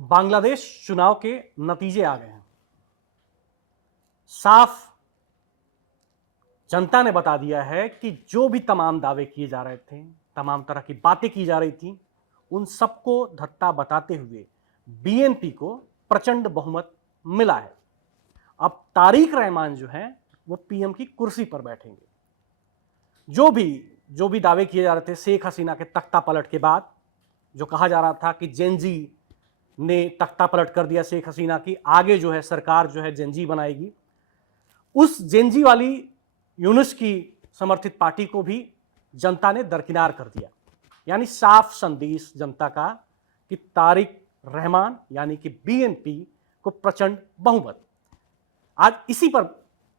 बांग्लादेश चुनाव के नतीजे आ गए हैं। साफ जनता ने बता दिया है कि जो भी तमाम दावे किए जा रहे थे, तमाम तरह की बातें की जा रही थी, उन सबको धत्ता बताते हुए बीएनपी को प्रचंड बहुमत मिला है। अब तारिक रहमान जो है वो पीएम की कुर्सी पर बैठेंगे। जो भी दावे किए जा रहे थे शेख हसीना के तख्ता पलट के बाद, जो कहा जा रहा था कि जेनजी ने तख्ता पलट कर दिया शेख हसीना की, आगे जो है सरकार जो है जेनजी बनाएगी, उस जेनजी वाली यूनुस की समर्थित पार्टी को भी जनता ने दरकिनार कर दिया। यानी साफ संदेश जनता का कि तारिक रहमान यानी कि बीएनपी को प्रचंड बहुमत। आज इसी पर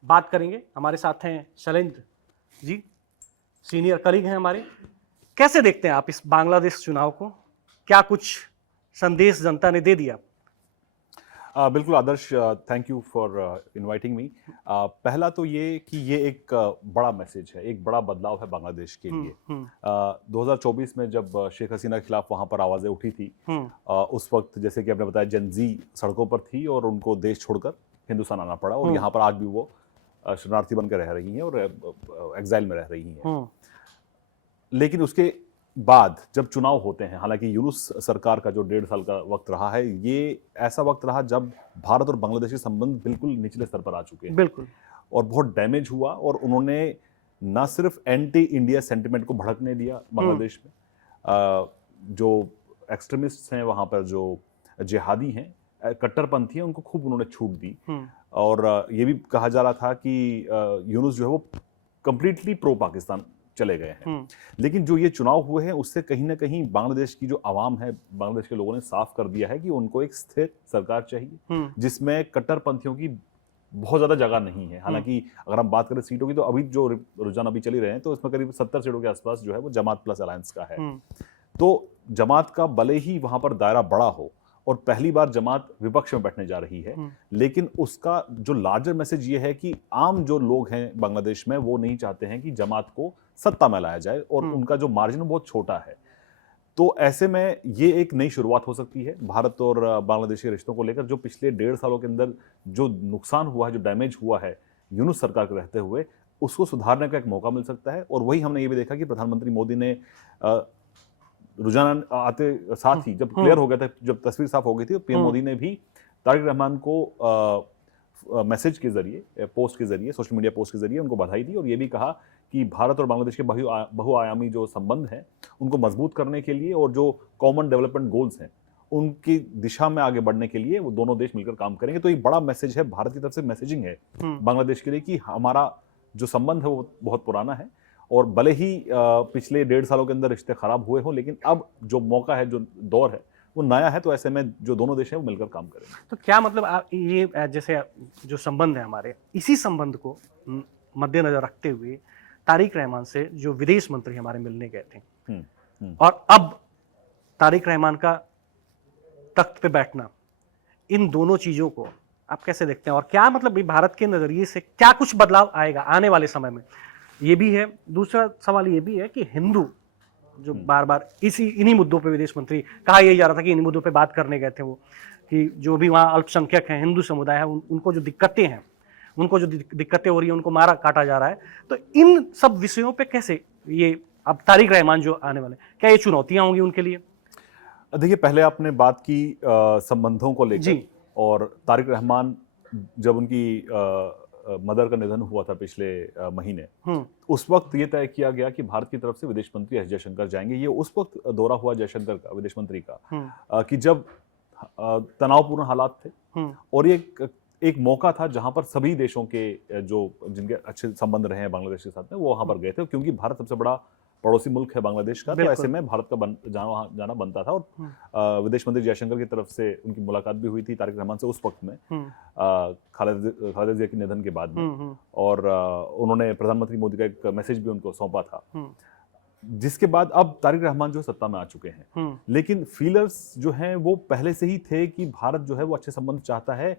बात करेंगे। हमारे साथ हैं शैलेंद्र जी, सीनियर कलीग हैं हमारे। कैसे देखते हैं आप इस बांग्लादेश चुनाव को? क्या कुछ संदेश जनता ने दे दिया? बिल्कुल Adarsh, thank you for inviting me. पहला तो ये कि ये एक बड़ा मैसेज है, एक बड़ा बदलाव है बांग्लादेश के लिए। 2024 में जब शेख हसीना के खिलाफ वहां पर आवाजें उठी थी, उस वक्त जैसे कि आपने बताया जेनजी सड़कों पर थी और उनको देश छोड़कर हिंदुस्तान आना पड़ा, और यहाँ पर आज भी वो शरणार्थी बनकर रह रही हैं और एग्जाइल में रह रही हैं। लेकिन उसके बाद जब चुनाव होते हैं, हालांकि यूनुस सरकार का जो 1.5 साल का वक्त रहा है, ये ऐसा वक्त रहा जब भारत और बांग्लादेश के संबंध बिल्कुल निचले स्तर पर आ चुके हैं। बिल्कुल। और बहुत डैमेज हुआ, और उन्होंने ना सिर्फ एंटी इंडिया सेंटिमेंट को भड़कने दिया बांग्लादेश में, जो एक्सट्रीमिस्ट हैं वहां पर, जो जिहादी हैं, कट्टरपंथी हैं, उनको खूब उन्होंने छूट दी। और ये भी कहा जा रहा था कि यूनुस जो है वो कंप्लीटली प्रो पाकिस्तान चले गए हैं। लेकिन जो ये चुनाव हुए हैं उससे कहीं ना कहीं बांग्लादेश की जो आवाम है, बांग्लादेश के लोगों ने साफ कर दिया है कि उनको एक स्थिर सरकार चाहिए जिसमें कट्टरपंथियों की बहुत ज्यादा जगह नहीं है। हालांकि अगर हम बात करें सीटों की, तो अभी जो रुझान अभी चली रहे हैं, तो इसमें करीब 70 सीटों के आसपास जो है वो जमात प्लस अलायंस का है। तो जमात का भले ही वहां पर दायरा बड़ा हो, और पहली बार जमात विपक्ष में बैठने जा रही है, लेकिन उसका जो लार्जर मैसेज ये है कि आम जो लोग हैं बांग्लादेश में, वो नहीं चाहते हैं कि जमात को सत्ता में लाया जाए, और उनका जो मार्जिन बहुत छोटा है। तो ऐसे में ये एक नई शुरुआत हो सकती है भारत और बांग्लादेश के रिश्तों को लेकर। जो पिछले 1.5 सालों के अंदर जो नुकसान हुआ है, जो डैमेज हुआ है यूनुस सरकार के रहते हुए, उसको सुधारने का एक मौका मिल सकता है। और वही हमने ये भी देखा कि प्रधानमंत्री मोदी ने रुझान आते साथ ही जब क्लियर हो गया था, जब तस्वीर साफ हो गई थी, तो पीएम मोदी ने भी तारिक रहमान को मैसेज के जरिए, पोस्ट के जरिए, सोशल मीडिया पोस्ट के जरिए उनको बधाई दी, और ये भी कहा कि भारत और बांग्लादेश के बहुआयामी जो संबंध हैं उनको मजबूत करने के लिए, और जो कॉमन डेवलपमेंट गोल्स हैं उनकी दिशा में आगे बढ़ने के लिए वो दोनों देश मिलकर काम करेंगे। तो एक बड़ा मैसेज है, भारत की तरफ से मैसेजिंग है बांग्लादेश के लिए कि हमारा जो संबंध है वो बहुत पुराना है, और भले ही पिछले 1.5 सालों के अंदर रिश्ते खराब हुए हो, लेकिन अब जो मौका है, जो दौर है, वो नया है। तो ऐसे में जो दोनों देश हैं वो मिलकर काम करेंगे। तो क्या मतलब ये जैसे जो संबंध है हमारे, इसी संबंध को मद्देनजर रखते हुए तारिक रहमान से जो विदेश मंत्री हमारे मिलने गए थे, और अब तारिक रहमान का तख्त पे बैठना, इन दोनों चीजों को आप कैसे देखते हैं? और क्या मतलब भारत के नजरिए से क्या कुछ बदलाव आएगा आने वाले समय में? ये भी है। दूसरा सवाल ये भी है कि हिंदू जो बार बार इन्हीं मुद्दों पे विदेश मंत्री, कहा यही जा रहा था कि इन्हीं मुद्दों पे बात करने गए थे वो, कि जो भी वहाँ अल्पसंख्यक हैं, हिंदू समुदाय है, उनको जो दिक्कतें हैं, उनको जो दिक्कतें हो रही है, उनको मारा काटा जा रहा है। तो इन सब विषयों पे कैसे ये अब तारिक रहमान जो आने वाले, क्या ये चुनौतियां होंगी उनके लिए? देखिए, पहले आपने बात की संबंधों को लेकर, और तारिक रहमान जब उनकी मदर का निधन हुआ था पिछले महीने, उस वक्त ये तय किया गया कि भारत की तरफ से विदेश मंत्री एस जयशंकर जाएंगे। ये उस वक्त दौरा हुआ जयशंकर का, विदेश मंत्री का, कि जब तनावपूर्ण हालात थे, और ये एक मौका था जहां पर सभी देशों के जो जिनके अच्छे संबंध रहे हैं बांग्लादेश के साथ में, वो वहां पर गए थे, क्योंकि भारत सबसे बड़ा पड़ोसी मुल्क है बांग्लादेश का। तो ऐसे में भारत का जाना बनता था, और विदेश मंत्री जयशंकर की तरफ से उनकी मुलाकात भी हुई थी तारिक रहमान से उस वक्त में, खालेदा जिया के निधन के बाद में, और उन्होंने प्रधानमंत्री मोदी का एक मैसेज भी उनको सौंपा था। जिसके बाद अब तारिक रहमान जो सत्ता में आ चुके हैं, लेकिन फीलर्स जो हैं वो पहले से ही थे कि भारत जो है वो अच्छे संबंध चाहता है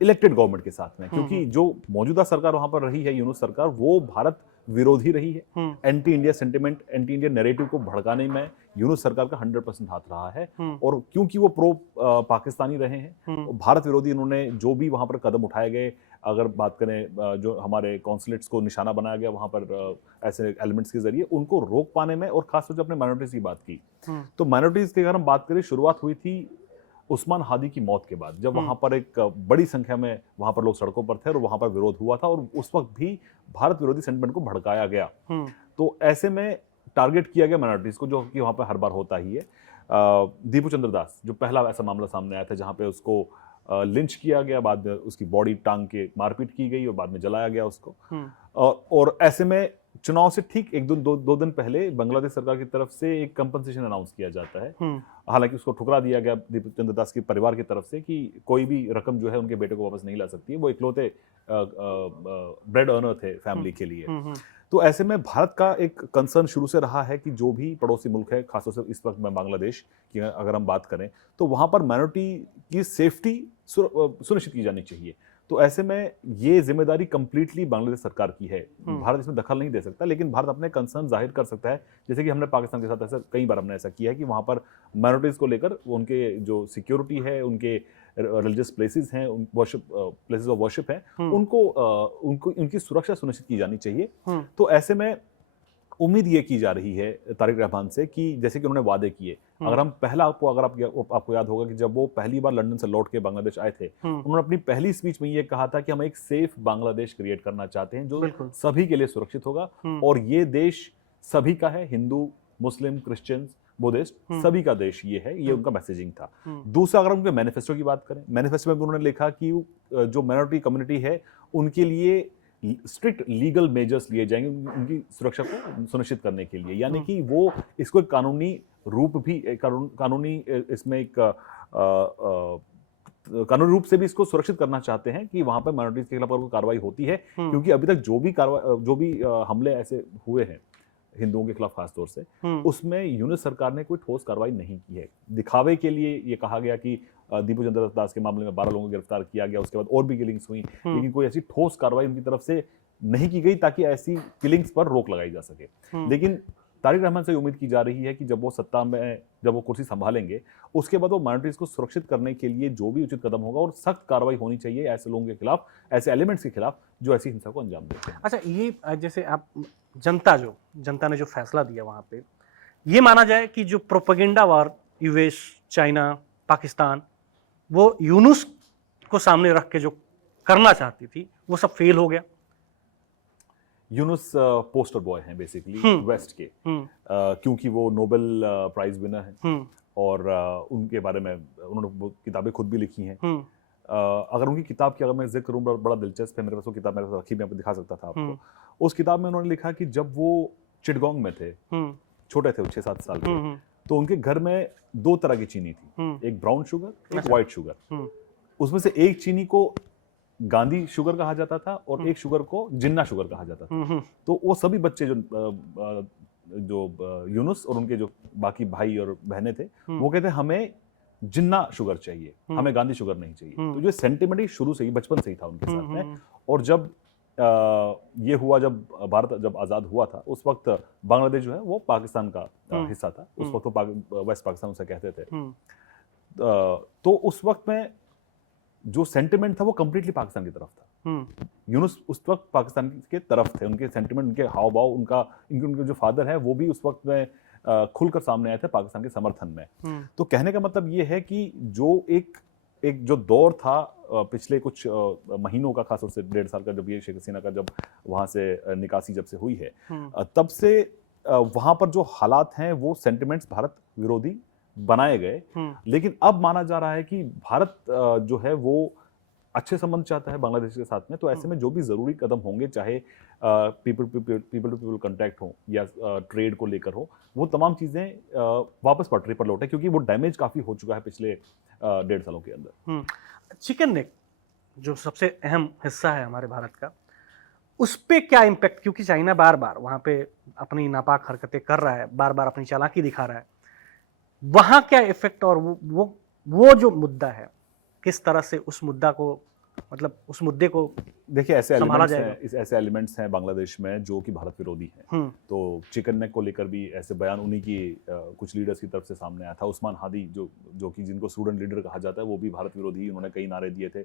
इलेक्टेड गवर्नमेंट के साथ में, क्योंकि जो मौजूदा सरकार वहां पर रही है, यूनुस सरकार, वो भारत विरोधी रही है। Anti India sentiment, anti India narrative को भड़काने में यूनुस सरकार का 100% हाथ रहा है। और क्योंकि वो प्रो पाकिस्तानी रहे हैं, भारत विरोधी इन्होंने जो भी वहां पर कदम उठाए गए, अगर बात करें जो हमारे कॉन्सुलेट्स को निशाना बनाया गया वहां पर ऐसे एलिमेंट्स के जरिए, उनको रोक पाने में, और खासतौर से अपने माइनॉरिटीज की बात की, तो माइनॉरिटीज की अगर हम बात करें, शुरुआत हुई थी उस्मान हादी की मौत के बाद, जब वहां पर एक बड़ी संख्या में वहां पर लोग सड़कों पर थे और वहां पर विरोध हुआ था, और उस वक्त भी भारत विरोधी सेंटिमेंट को भड़काया गया। तो ऐसे में टारगेट किया गया माइनॉरिटीज को, जो कि वहां पर हर बार होता ही है। दीपू चंद्र दास जो पहला ऐसा मामला सामने आया था जहां पे उसको लिंच किया गया, बाद में उसकी बॉडी टांग के मारपीट की गई और बाद में जलाया गया उसको। और ऐसे में चुनाव से ठीक दो दिन पहले बांग्लादेश सरकार की तरफ से एक कंपनसेशन अनाउंस किया जाता है। हालांकि उसको ठुकरा दिया गया दीपक चंद्र दास के परिवार की तरफ से कि कोई भी रकम जो है उनके बेटे को वापस नहीं ला सकती है, वो इकलौते ब्रेड अर्नर थे फैमिली के लिए। तो ऐसे में भारत का एक कंसर्न शुरू से रहा है कि जो भी पड़ोसी मुल्क है, खासतौर से इस वक्त में बांग्लादेश की अगर हम बात करें, तो वहां पर माइनॉरिटी की सेफ्टी सुनिश्चित की जानी चाहिए। तो ऐसे में ये जिम्मेदारी कंप्लीटली बांग्लादेश सरकार की है, भारत इसमें दखल नहीं दे सकता, लेकिन भारत अपने कंसर्न जाहिर कर सकता है, जैसे कि हमने पाकिस्तान के साथ ऐसा कई बार हमने ऐसा किया है कि वहां पर माइनॉरिटीज को लेकर उनके जो सिक्योरिटी है, उनके रिलीजियस प्लेसेस हैं, वर्शिप प्लेसेस ऑफ वर्शिप हैं, उनको उनकी सुरक्षा सुनिश्चित की जानी चाहिए। तो ऐसे में उम्मीद ये की जा रही है तारिक रहमान से कि जैसे कि उन्होंने वादे किए, अगर हम पहला आपको याद होगा कि जब वो पहली बार लंदन से लौट के बांग्लादेश आए थे, उन्होंने अपनी पहली स्पीच में ये कहा था कि हम एक सेफ बांग्लादेश क्रिएट करना चाहते हैं जो सभी के लिए सुरक्षित होगा, और ये देश सभी का है, हिंदू, मुस्लिम, क्रिश्चियन, बुद्धिस्ट, सभी का देश ये है, ये उनका मैसेजिंग था। दूसरा, अगर उनके मैनिफेस्टो की बात करें, मैनिफेस्टो में उन्होंने लिखा कि जो माइनॉरिटी कम्युनिटी है उनके लिए स्ट्रिक्ट लीगल मेजर्स लिए जाएंगे उनकी सुरक्षा को सुनिश्चित करने के लिए, यानी कि वो इसको एक कानूनी रूप भी, कानूनी इसमें एक कानूनी रूप से भी इसको सुरक्षित करना चाहते हैं कि वहां पर माइनॉरिटीज के खिलाफ कोई कार्रवाई होती है, क्योंकि अभी तक जो भी हमले ऐसे हुए हैं हिंदुओं के खिलाफ खासतौर से, उसमें यूनिस सरकार ने कोई ठोस कार्रवाई नहीं की है। दिखावे के लिए ये कहा गया कि दीपू चंद्र दास के मामले में 12 लोगों को गिरफ्तार किया गया, उसके बाद और भी किलिंग्स हुई, लेकिन कोई ऐसी ठोस कार्रवाई उनकी तरफ से नहीं की गई ताकि ऐसी किलिंग्स पर रोक लगाई जा सके। लेकिन तारिक रहमान से उम्मीद की जा रही है कि जब वो सत्ता में, जब वो कुर्सी संभालेंगे, उसके बाद वो माइनॉरिटीज को सुरक्षित करने के लिए जो भी उचित कदम होगा, और सख्त कार्रवाई होनी चाहिए ऐसे लोगों के खिलाफ, ऐसे एलिमेंट्स के खिलाफ जो ऐसी हिंसा को अंजाम देते हैं। अच्छा, ये जैसे आप जनता ने जो फैसला दिया वहां पे, ये माना जाए कि जो प्रोपेगेंडा वार यूएस, चाइना, पाकिस्तान, वो यूनुस को सामने रख के जो करना चाहती थी, वो सब फेल हो गया। यूनुस पोस्टर बॉय हैं बेसिकली वेस्ट के, क्योंकि वो नोबेल प्राइज विनर हैं, और उनके बारे में उन्होंने किताबें खुद भी लिखी हैं। अगर उनकी किताब की अगर मैं जिक्र करूं, बड़ा दिलचस्प है, मेरे पास वो किताब मेरे पास रखी, मैं दिखा सकता था आपको। उस किताब में उन्होंने लिखा कि जब वो चिटगोंग में थे, छोटे थे, 6-7 साल के, तो उनके घर में 2 तरह की चीनी थी, एक ब्राउन शुगर, एक व्हाइट शुगर। उसमें से एक चीनी को गांधी शुगर कहा जाता था और एक शुगर को जिन्ना शुगर कहा जाता था। तो वो सभी बच्चे जो यूनुस और उनके जो बाकी भाई और बहनें थे, वो कहते हमें जिन्ना शुगर चाहिए, हमें गांधी शुगर नहीं चाहिए। तो जो सेंटिमेंट ही शुरू से ही, बचपन से ही था उनके साथ में। और जब ये हुआ, जब भारत जब आजाद हुआ था, उस वक्त बांग्लादेश जो है वो पाकिस्तान का हिस्सा था। उस वक्त तो वेस्ट पाकिस्तान उसे कहते थे। तो उस वक्त में जो सेंटिमेंट था वो कंप्लीटली पाकिस्तान की तरफ था। यूनुस उस वक्त पाकिस्तान के तरफ थे, उनके सेंटिमेंट, उनके हाव भाव, उनके जो फादर है वो भी उस वक्त में खुलकर सामने आए थे पाकिस्तान के समर्थन में। तो कहने का मतलब ये है कि जो एक जो दौर था पिछले कुछ महीनों का, खासतौर से 1.5 साल का, जब ये शेख हसीना का जब वहां से निकासी जब से हुई है, तब से वहां पर जो हालात हैं वो सेंटिमेंट्स भारत विरोधी बनाए गए। लेकिन अब माना जा रहा है कि भारत जो है वो अच्छे संबंध चाहता है बांग्लादेश के साथ में। तो ऐसे में जो भी जरूरी कदम होंगे, चाहे पीपल टू पीपल कांटेक्ट हो या ट्रेड को लेकर हो, वो तमाम चीजें वापस पटरी पर लौटे, क्योंकि वो डैमेज काफी हो चुका है पिछले 1.5 सालों के अंदर। चिकन नेक जो सबसे अहम हिस्सा है हमारे भारत का, उस पे क्या इम्पैक्ट, क्योंकि चाइना बार बार वहां पे अपनी नापाक हरकतें कर रहा है, बार बार अपनी चालाकी दिखा रहा है, वहां क्या इफेक्ट, और वो जो मुद्दा है किस तरह से उस मुद्दा को मतलब उस मुद्दे को देखिए ऐसे संभाला एलिमेंट्स जाएगा। हैं, ऐसे एलिमेंट्स हैं बांग्लादेश में जो कि भारत विरोधी हैं। तो चिकन नेक को लेकर भी ऐसे बयान उन्हीं की कुछ लीडर्स की तरफ से सामने आया था। उस्मान हादी जो कि जिनको स्टूडेंट लीडर कहा जाता है, वो भी भारत विरोधी, उन्होंने कई नारे दिए थे।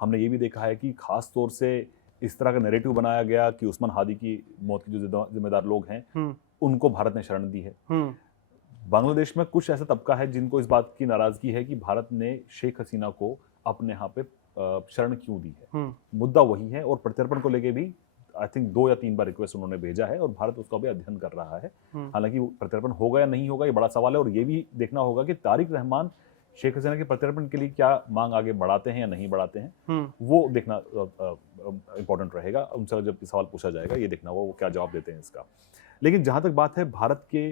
हमने ये भी देखा है कि खास तौर से इस तरह का नैरेटिव बनाया गया कि उस्मान हादी की मौत के जो जिम्मेदार लोग हैं उनको भारत ने शरण दी है। बांग्लादेश में कुछ ऐसा तबका है जिनको इस बात की नाराजगी है कि भारत ने शेख हसीना को अपने यहाँ पे शरण क्यों दी है। मुद्दा वही है और प्रत्यर्पण को लेके भी आई थिंक 2 या 3 बार रिक्वेस्ट उन्होंने भेजा है और भारत उसका भी अध्ययन कर रहा है। हालांकि प्रत्यर्पण होगा या नहीं होगा ये बड़ा सवाल है और ये भी देखना होगा कि तारिक रहमान शेख हसीना के प्रत्यर्पण के लिए क्या मांग आगे बढ़ाते हैं या नहीं बढ़ाते हैं, वो देखना इंपॉर्टेंट रहेगा। उनसे जब सवाल पूछा जाएगा ये देखना होगा वो क्या जवाब देते हैं इसका। लेकिन जहां तक बात है भारत के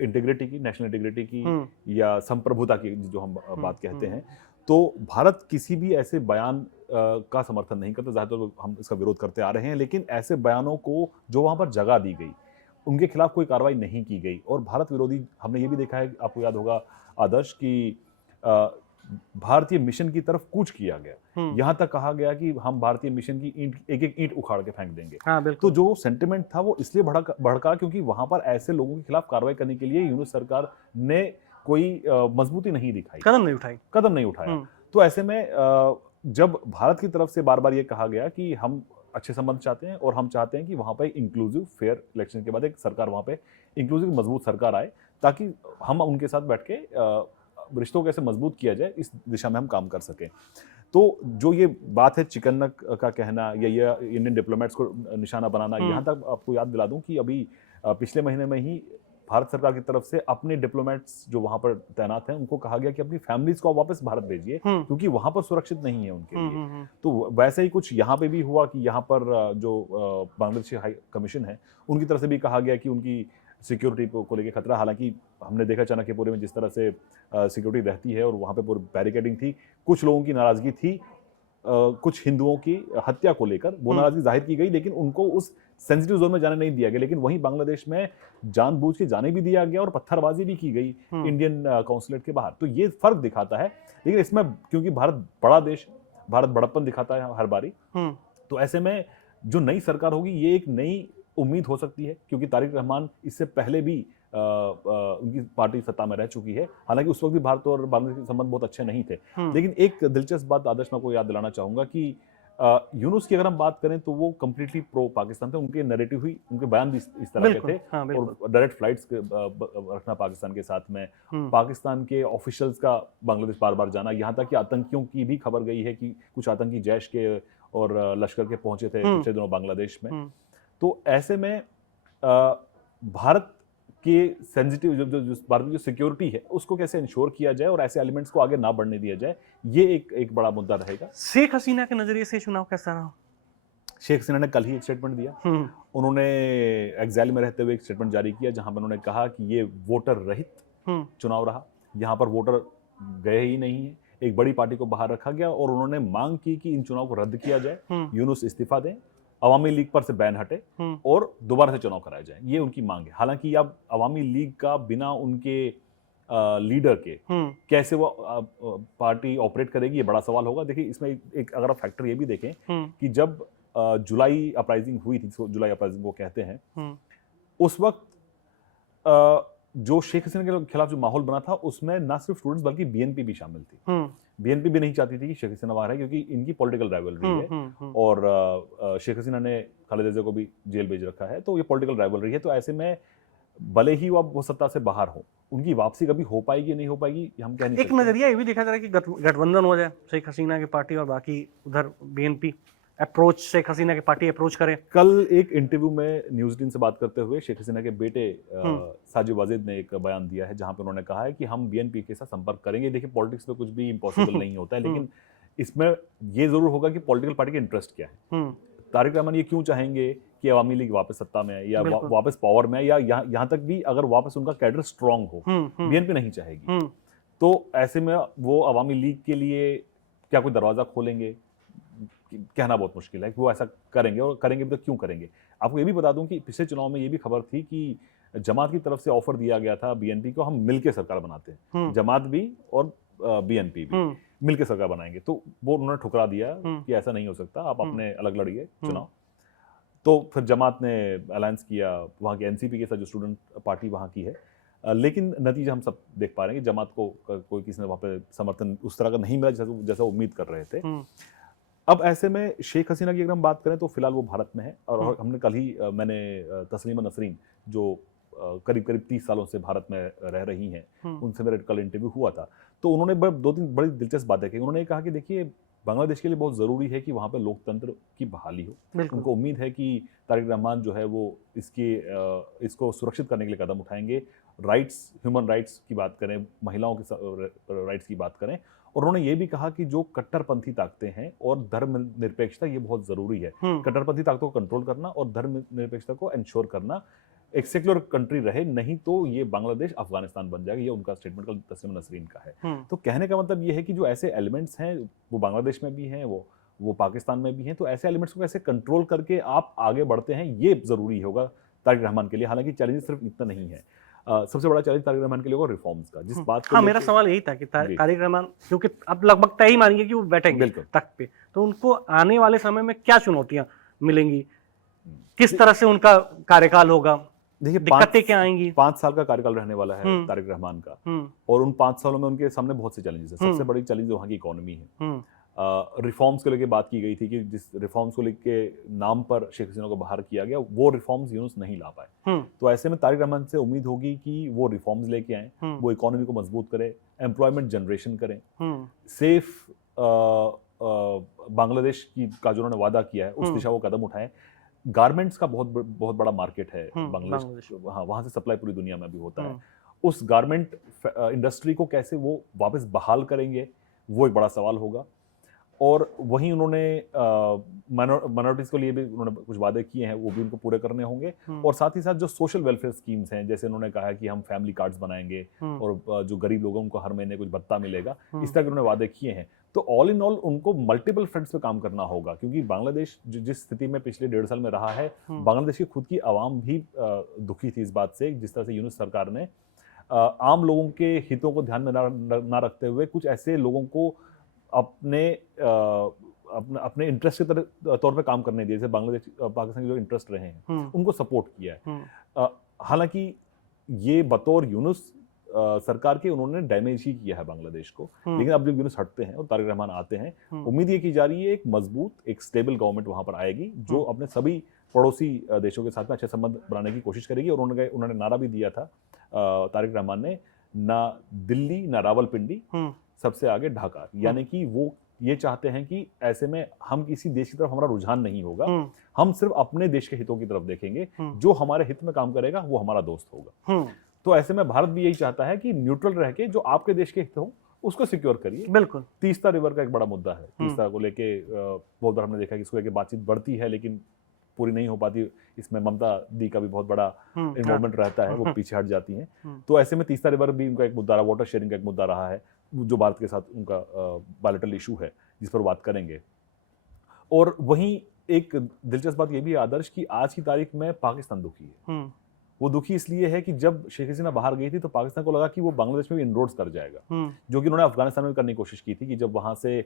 इंटीग्रिटी की, नेशनल इंटीग्रिटी की या संप्रभुता की जो हम बात कहते हैं, तो भारत किसी भी ऐसे बयान का समर्थन नहीं करता। ज़्यादातर हम इसका विरोध करते आ रहे हैं, लेकिन ऐसे बयानों को जो वहाँ पर जगह दी गई उनके खिलाफ कोई कार्रवाई नहीं की गई। और भारत विरोधी हमने ये भी देखा है, आपको याद होगा आदर्श, कि भारतीय मिशन की तरफ कूच किया गया। यहाँ तक कहा गया कि हम भारतीय मिशन की एक एक ईंट उखाड़ के फेंक देंगे। तो जो सेंटिमेंट था वो इसलिए भड़का क्योंकि वहां पर ऐसे लोगों के खिलाफ कार्रवाई करने के लिए यूनुस सरकार ने कोई मजबूती नहीं दिखाई, कदम नहीं उठाया। तो ऐसे में जब भारत की तरफ से बार बार ये कहा गया कि हम अच्छे संबंध चाहते हैं और हम चाहते हैं कि वहां पर इंक्लूसिव फेयर इलेक्शन के बाद एक सरकार, वहां पे इंक्लूसिव मजबूत सरकार आए, ताकि हम उनके साथ बैठ के रिश्तों को कैसे मजबूत किया जाए इस दिशा में हम काम कर सकें। तो जो ये बात है चिकन नेक का कहना या ये इंडियन डिप्लोमेट्स को निशाना बनाना, यहाँ तक आपको याद दिला दूं कि अभी पिछले महीने में ही भारत सरकार की तरफ से अपने डिप्लोमेट्स जो वहां पर तैनात हैं उनको कहा गया कि अपनी फैमिलीज को वापस भारत भेजिए क्योंकि वहां पर सुरक्षित नहीं है उनके लिए। तो वैसे ही कुछ यहाँ पे भी हुआ कि यहाँ पर जो बांग्लादेशी हाई कमीशन है उनकी तरफ से भी कहा गया कि उनकी सिक्योरिटी को लेकर खतरा। हालांकि हमने देखा चाणक्यपुरी में जिस तरह से सिक्योरिटी रहती है और वहाँ पे पूरी बैरिकेडिंग थी, कुछ लोगों की नाराजगी थी, कुछ हिंदुओं की हत्या को लेकर वो नाराजगी जाहिर की गई, लेकिन उनको उस सेंसिटिव जोन में जाने नहीं दिया गया। लेकिन वहीं बांग्लादेश में जानबूझ के जाने भी दिया गया और पत्थरबाजी भी की गई इंडियन काउंसुलेट के बाहर। तो ये फर्क दिखाता है। लेकिन इसमें क्योंकि भारत बड़ा देश, भारत बड़प्पन दिखाता है हर बारी, तो ऐसे में जो नई सरकार होगी ये एक नई उम्मीद हो सकती है, क्योंकि तारिक रहमान इससे पहले भी उनकी पार्टी सत्ता में रह चुकी है। हालांकि उस वक्त भी भारत और बांग्लादेश के संबंध बहुत अच्छे नहीं थे। लेकिन एक दिलचस्प बात आदर्श मैं आपको याद दिलाना चाहूंगा कि यूनुस की अगर हम बात करें तो वो कंप्लीटली प्रो पाकिस्तान थे। उनके नैरेटिव हुई, उनके बयान भी इस तरह के थे। और डायरेक्ट फ्लाइट्स रखना पाकिस्तान के साथ में, पाकिस्तान के ऑफिशियल्स का बांग्लादेश बार बार जाना, यहाँ तक कि आतंकियों की भी खबर गई है कि कुछ आतंकी जैश के और लश्कर के पहुंचे थे पिछले दिनों बांग्लादेश में। तो ऐसे में भारत के सेंसिटिव जो भारत की जो सिक्योरिटी है उसको कैसे इंश्योर किया जाए और ऐसे एलिमेंट्स को आगे ना बढ़ने दिया जाए, ये एक बड़ा मुद्दा रहेगा। शेख हसीना के नजरिए से चुनाव कैसा रहा? शेख हसीना ने कल ही एक स्टेटमेंट दिया। उन्होंने एक्साइल में रहते हुए एक स्टेटमेंट जारी किया जहां पर उन्होंने कहा कि ये वोटर रहित चुनाव रहा, यहाँ पर वोटर गए ही नहीं है, एक बड़ी पार्टी को बाहर रखा गया और उन्होंने मांग की कि इन चुनाव को रद्द किया जाए, यूनुस इस्तीफा दें, अवामी लीग पर से बैन हटे और दोबारा से चुनाव कराया जाए। ये उनकी मांग है। हालांकि अब अवामी लीग का बिना उनके लीडर के कैसे वो पार्टी ऑपरेट करेगी, ये बड़ा सवाल होगा। देखिए इसमें एक अगर आप फैक्टर ये भी देखें कि जब जुलाई अपराइजिंग हुई थी, जुलाई अपराइजिंग वो कहते हैं, उस वक्त जो शेख हसीना के खिलाफ जो माहौल बना था उसमें ना सिर्फ स्टूडेंट्स बल्कि बीएनपी भी शामिल थी। बीएनपी भी नहीं चाहती थी कि शेख हसीना बाहर है क्योंकि इनकी पॉलिटिकल राइवलरी है और शेख हसीना ने खालिद जिया को भी जेल भेज रखा है, तो ये पॉलिटिकल राइवलरी है। तो ऐसे में भले ही वो सत्ता से बाहर हो, उनकी वापसी कभी हो पाएगी नहीं हो पाएगी हम कह नहीं सकते। एक नजरिया ये भी देखा जा रहा है कि गठबंधन हो जाए शेख हसीना की पार्टी और बाकी उधर बीएनपी अप्रोच शेख हसीना की पार्टी अप्रोच करे। कल एक इंटरव्यू में न्यूज़ 18 से बात करते हुए शेख हसीना के बेटे साजिद वाजिद ने एक बयान दिया है जहां पे उन्होंने कहा है कि हम बीएनपी के साथ संपर्क करेंगे। देखिए पॉलिटिक्स में कुछ भी इम्पॉसिबल नहीं होता है, लेकिन इसमें ये जरूर होगा कि पॉलिटिकल पार्टी का इंटरेस्ट क्या है। तारिक रहमान ये क्यों चाहेंगे कि अवामी लीग वापस सत्ता में है या वापस पावर में है, या यहाँ तक भी अगर वापस उनका कैडर स्ट्रांग हो, बीएनपी नहीं चाहेगी। तो ऐसे में वो अवामी लीग के लिए क्या कोई दरवाजा खोलेंगे, कहना बहुत मुश्किल है कि वो ऐसा करेंगे, और करेंगे भी तो क्यों करेंगे। आपको ये भी बता दूं कि पिछले चुनाव में ये भी खबर थी कि जमात की तरफ से ऑफर दिया गया था बीएनपी को, हम मिलकर सरकार बनाते हैं, जमात भी और बीएनपी भी। मिलकर सरकार बनाएंगे। तो वो उन्होंने ठुकरा दिया कि ऐसा नहीं हो सकता, आप अपने अलग लड़िए चुनाव। तो फिर जमात ने अलायंस किया वहाँ की एनसीपी के साथ, जो स्टूडेंट पार्टी वहाँ की है। लेकिन नतीजा हम सब देख पा रहे हैं कि जमात को कोई किसी ने वहाँ पे समर्थन उस तरह का नहीं मिला जैसा उम्मीद कर रहे थे। अब ऐसे में शेख हसीना की अगर हम बात करें तो फिलहाल वो भारत में है, और हमने कल ही मैंने तस्लीमा नसरीन जो करीब करीब 30 सालों से भारत में रह रही हैं, उनसे मेरा कल इंटरव्यू हुआ था। तो उन्होंने 2-3 बड़ी दिलचस्प बातें की। उन्होंने कहा कि देखिए, बांग्लादेश के लिए बहुत ज़रूरी है कि वहाँ पे लोकतंत्र की बहाली हो। उनको उम्मीद है कि तारिक रहमान जो है वो इसको सुरक्षित करने के लिए कदम उठाएंगे। राइट्स, ह्यूमन राइट्स की बात करें, महिलाओं के राइट्स की बात करें, और उन्होंने ये भी कहा कि जो कट्टरपंथी ताकतें हैं और धर्मनिरपेक्षता, ये बहुत ज़रूरी है। कट्टरपंथी ताकतों को कंट्रोल करना और धर्मनिरपेक्षता को इंश्योर करना, एक सेक्युलर कंट्री रहे, नहीं तो ये बांग्लादेश अफगानिस्तान बन जाएगा। ये उनका स्टेटमेंट कल तस्लीमा नसरीन का है। तो कहने का मतलब ये है कि जो ऐसे एलिमेंट्स हैं वो बांग्लादेश में भी हैं, वो पाकिस्तान में भी हैं, तो ऐसे एलिमेंट्स को कैसे कंट्रोल करके आप आगे बढ़ते हैं, ये जरूरी होगा तारिक रहमान के लिए। हालांकि चैलेंज सिर्फ इतना नहीं है, सबसे बड़ा चैलेंज तारिक रहमान के लिए होगा रिफॉर्म्स का, जिस बात को मेरा सवाल यही था कि तारिक रहमान, क्योंकि अब लगभग तय ही मानिए कि वो बैठेंगे तख्त पे, तो उनको आने वाले समय में क्या चुनौतियां मिलेंगी, किस तरह से उनका कार्यकाल होगा, देखिए दिक्कतें क्या आएंगी? 5 साल का कार्यकाल रहने वाला है तारिक रहमान का, और उन 5 सालों में उनके सामने बहुत से चैलेंजेस हैं। सबसे बड़ी चैलेंज वहाँ की इकोनॉमी है। रिफॉर्म्स को लेकर बात की गई थी कि जिस रिफॉर्म्स को लेकर नाम पर शेख हसीना को बाहर किया गया, वो रिफॉर्म्स यूनुस नहीं ला पाए। तो ऐसे में तारिक रहमान से उम्मीद होगी कि वो रिफॉर्म्स लेके आए, वो इकोनॉमी को मजबूत करें, एम्प्लॉयमेंट जनरेशन करें, सेफ बांग्लादेश का जो उन्होंने वादा किया है उस दिशा वो कदम उठाएं। गारमेंट्स का बहुत बड़ा मार्केट है बांग्लादेश, हाँ, वहाँ से सप्लाई पूरी दुनिया में भी होता है। उस गारमेंट इंडस्ट्री को कैसे वो वापस बहाल करेंगे, वो एक बड़ा सवाल होगा। और वहीं उन्होंने माइनॉरिटीज के लिए भी उन्होंने कुछ वादे किए हैं, वो भी उनको पूरे करने होंगे। और साथ ही साथ जो सोशल वेलफेयर स्कीम्स हैं, जैसे उन्होंने कहा है कि हम फैमिली कार्ड्स बनाएंगे और जो गरीब लोगों को हर महीने कुछ भत्ता मिलेगा, इस तरह के उन्होंने वादे किए हैं। तो ऑल इन ऑल उनको मल्टीपल फ्रंट्स पे काम करना होगा, क्योंकि बांग्लादेश जिस स्थिति में पिछले 1.5 साल में रहा है, बांग्लादेश की खुद की आवाम भी दुखी थी इस बात से, जिस तरह से यूनुस सरकार ने आम लोगों के हितों को ध्यान में ना रखते हुए कुछ ऐसे लोगों को अपने इंटरेस्ट के तौर पे काम करने दिए, जैसे बांग्लादेश पाकिस्तान के जो इंटरेस्ट रहे हैं उनको सपोर्ट किया है। हालांकि ये बतौर यूनुस सरकार के उन्होंने डैमेज ही किया है बांग्लादेश को, लेकिन अब जब यूनुस हटते हैं और तारिक रहमान आते हैं, उम्मीद ये की जा रही है एक मजबूत, एक स्टेबल गवर्नमेंट वहां पर आएगी, जो अपने सभी पड़ोसी देशों के साथ में अच्छे संबंध बनाने की कोशिश करेगी। और उन्होंने नारा भी दिया था तारिक रहमान ने, ना दिल्ली ना रावलपिंडी, सबसे आगे ढाका, यानी कि वो ये चाहते हैं कि ऐसे में हम किसी देश की तरफ हमारा रुझान नहीं होगा, हम सिर्फ अपने देश के हितों की तरफ देखेंगे, जो हमारे हित में काम करेगा वो हमारा दोस्त होगा। तो ऐसे में भारत भी यही चाहता है कि न्यूट्रल रह के जो आपके देश के हित हो उसको सिक्योर करिए। बिल्कुल। तीस्ता रिवर का एक बड़ा मुद्दा है, तीस्ता को लेके बहुत बार हमने देखा कि इसको लेके बातचीत बढ़ती है लेकिन पूरी नहीं हो पाती। इसमें ममता दी का भी बहुत बड़ा इन्वॉल्वमेंट रहता है, वो पीछे हट जाती हैं। तो ऐसे में तीस्ता रिवर भी उनका एक मुद्दा रहा, वाटर शेयरिंग का एक मुद्दा रहा है, जो भारत के साथ उनका बायलैटरल इशू है, जिस पर बात करेंगे। और वहीं एक दिलचस्प बात ये भी है आदर्श, की आज की तारीख में पाकिस्तान दुखी है। वो दुखी इसलिए है कि जब शेख हसीना बाहर गई थी तो पाकिस्तान को लगा कि वो बांग्लादेश में भी इनरोड्स कर जाएगा, जो कि उन्होंने अफगानिस्तान में करने की कोशिश की थी। कि जब वहां से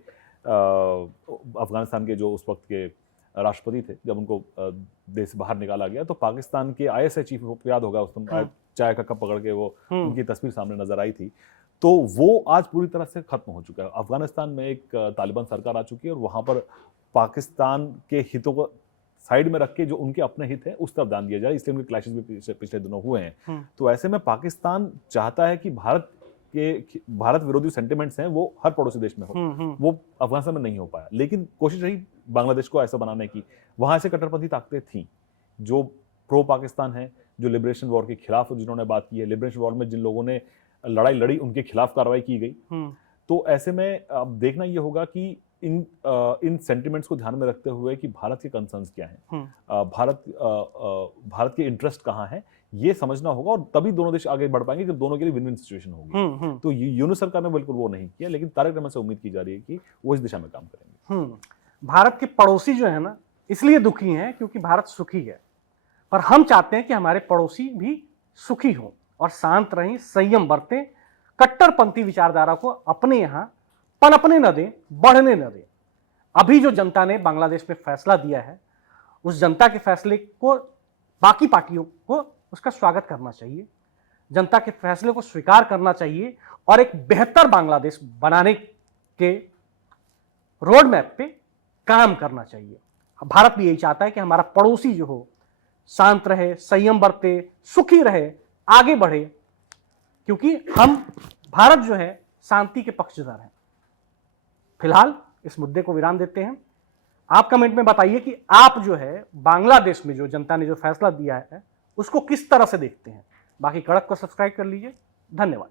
अफगानिस्तान के जो उस वक्त के राष्ट्रपति थे, जब उनको देश से बाहर निकाला गया, तो पाकिस्तान के ISI चीफ को याद होगा, उस समय चाय का कप पकड़ के वो उनकी तस्वीर सामने नजर आई थी। तो वो आज पूरी तरह से खत्म हो चुका है। अफगानिस्तान में एक तालिबान सरकार आ चुकी है और वहां पर पाकिस्तान के हितों को साइड में रख के जो उनके अपने हित है उस तरफ ध्यान दिया जाए, इसलिए उनके क्लैशेस भी पिछले दिनों हुए हैं। तो ऐसे में पाकिस्तान चाहता है कि भारत विरोधी सेंटिमेंट्स हैं वो हर पड़ोसी देश में हो, वो अफगानिस्तान में नहीं हो पाया। लेकिन कोशिश रही बांग्लादेश को ऐसा बनाने की, वहां ऐसे कट्टरपंथी ताकतें थी जो प्रो पाकिस्तान है, जो लिबरेशन वॉर के खिलाफ जिन्होंने बात की है, लिबरेशन वॉर में जिन लोगों ने लड़ाई लड़ी उनके खिलाफ कार्रवाई की गई। तो ऐसे में अब देखना यह होगा कि इन सेंटिमेंट्स को ध्यान में रखते हुए कि भारत के कंसर्न्स क्या हैं, भारत के इंटरेस्ट कहाँ हैं, ये समझना होगा, और तभी दोनों देश आगे बढ़ पाएंगे जब दोनों के लिए विन विन सिचुएशन होगी। तो यूनुस सरकार ने बिल्कुल वो नहीं किया, लेकिन तारिक रहमान से उम्मीद की जा रही है कि वो इस दिशा में काम करेंगे। भारत के पड़ोसी जो है ना, इसलिए दुखी हैं क्योंकि भारत सुखी है, पर हम चाहते हैं कि हमारे पड़ोसी भी सुखी हों और शांत रहें, संयम बरतें, कट्टरपंथी विचारधारा को अपने यहाँ पनपने न दें, बढ़ने न दें। अभी जो जनता ने बांग्लादेश में फैसला दिया है, उस जनता के फैसले को बाकी पार्टियों को उसका स्वागत करना चाहिए, जनता के फैसले को स्वीकार करना चाहिए और एक बेहतर बांग्लादेश बनाने के रोड मैप पे काम करना चाहिए। भारत भी यही चाहता है कि हमारा पड़ोसी जो हो शांत रहे, संयम बरते, सुखी रहे, आगे बढ़े, क्योंकि हम भारत जो है शांति के पक्षधर हैं। फिलहाल इस मुद्दे को विराम देते हैं। आप कमेंट में बताइए कि आप जो है बांग्लादेश में जो जनता ने जो फैसला दिया है उसको किस तरह से देखते हैं। बाकी कड़क को सब्सक्राइब कर लीजिए। धन्यवाद।